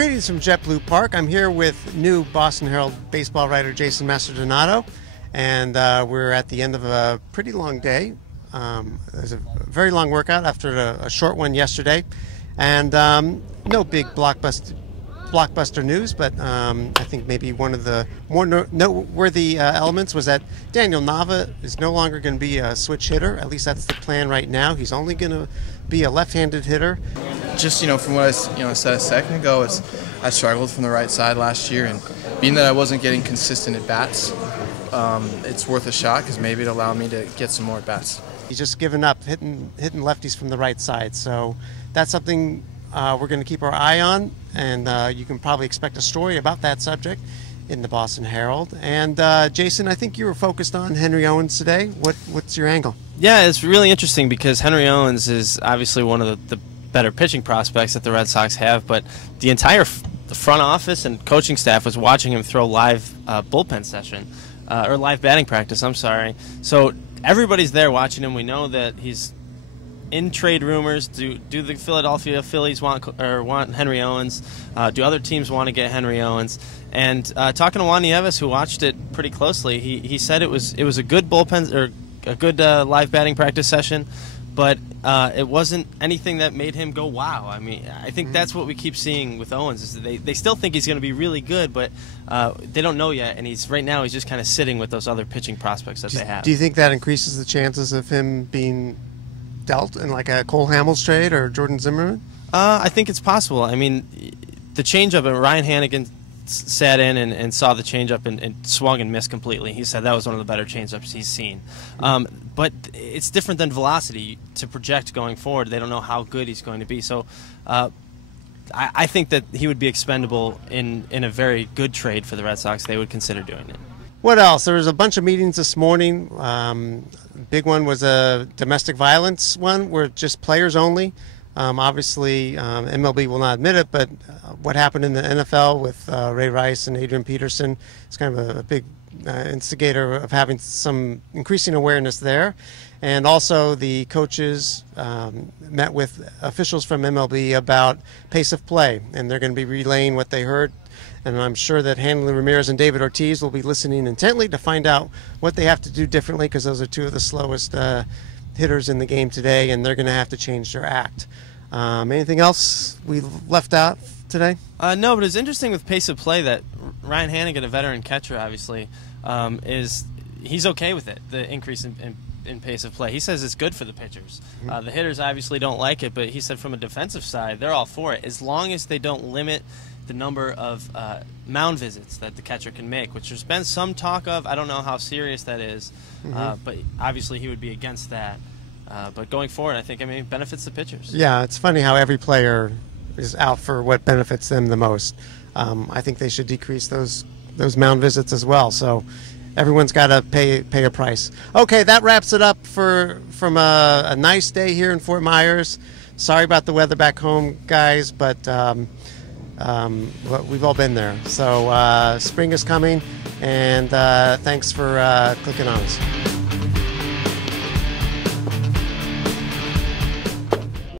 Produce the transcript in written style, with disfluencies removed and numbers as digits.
Greetings from JetBlue Park. I'm here with new Boston Herald baseball writer Jason Mastrodonato, and we're at the end of a pretty long day. There's a very long workout after a short one yesterday, and no big blockbuster news, but I think maybe one of the more noteworthy elements was that Daniel Nava is no longer going to be a switch hitter. At least that's the plan right now. He's only going to be a left-handed hitter. Just from what I said a second ago, I struggled from the right side last year, and being that I wasn't getting consistent at bats, it's worth a shot because maybe it allowed me to get some more at bats. He's just given up hitting lefties from the right side, so that's something we're going to keep our eye on, and you can probably expect a story about that subject in the Boston Herald. And Jason, I think you were focused on Henry Owens today. What's your angle? Yeah, it's really interesting because Henry Owens is obviously one of the better pitching prospects that the Red Sox have, but the entire front office and coaching staff was watching him throw live bullpen session, or live batting practice, I'm sorry. So everybody's there watching him. We know that he's in trade rumors. Do the Philadelphia Phillies want Henry Owens? Do other teams want to get Henry Owens? And talking to Daniel Nava, who watched it pretty closely, he said it was a good bullpen or a good live batting practice session, but it wasn't anything that made him go wow. I mean, I think that's what we keep seeing with Owens, is that they still think he's going to be really good, but they don't know yet, and right now he's just kind of sitting with those other pitching prospects that they have. Do you think that increases the chances of him being dealt in like a Cole Hamels trade or Jordan Zimmerman? I think it's possible. I mean, the changeup, and Ryan Hannigan sat in and saw the changeup and swung and missed completely. He said that was one of the better changeups he's seen. But it's different than velocity to project going forward. They don't know how good he's going to be. So I think that he would be expendable in a very good trade for the Red Sox. They would consider doing it. What else? There was a bunch of meetings this morning. Big one was a domestic violence one where just players only. Obviously, MLB will not admit it, but what happened in the NFL with Ray Rice and Adrian Peterson is kind of a big instigator of having some increasing awareness there. And also the coaches met with officials from MLB about pace of play, and they're going to be relaying what they heard. And I'm sure that Hanley Ramirez and David Ortiz will be listening intently to find out what they have to do differently, because those are two of the slowest hitters in the game today, and they're going to have to change their act. Anything else we left out today? No, but it's interesting with pace of play that Ryan Hannigan, a veteran catcher, obviously, he's okay with it, the increase in pace of play. He says it's good for the pitchers. The hitters obviously don't like it, but he said from a defensive side, they're all for it, as long as they don't limit the number of mound visits that the catcher can make, which there's been some talk of. I don't know how serious that is, but obviously he would be against that. But going forward, I think, it benefits the pitchers. Yeah, it's funny how every player is out for what benefits them the most. I think they should decrease those mound visits as well. So everyone's got to pay a price. Okay, that wraps it up from a nice day here in Fort Myers. Sorry about the weather back home, guys, but we've all been there. So spring is coming, and thanks for clicking on us.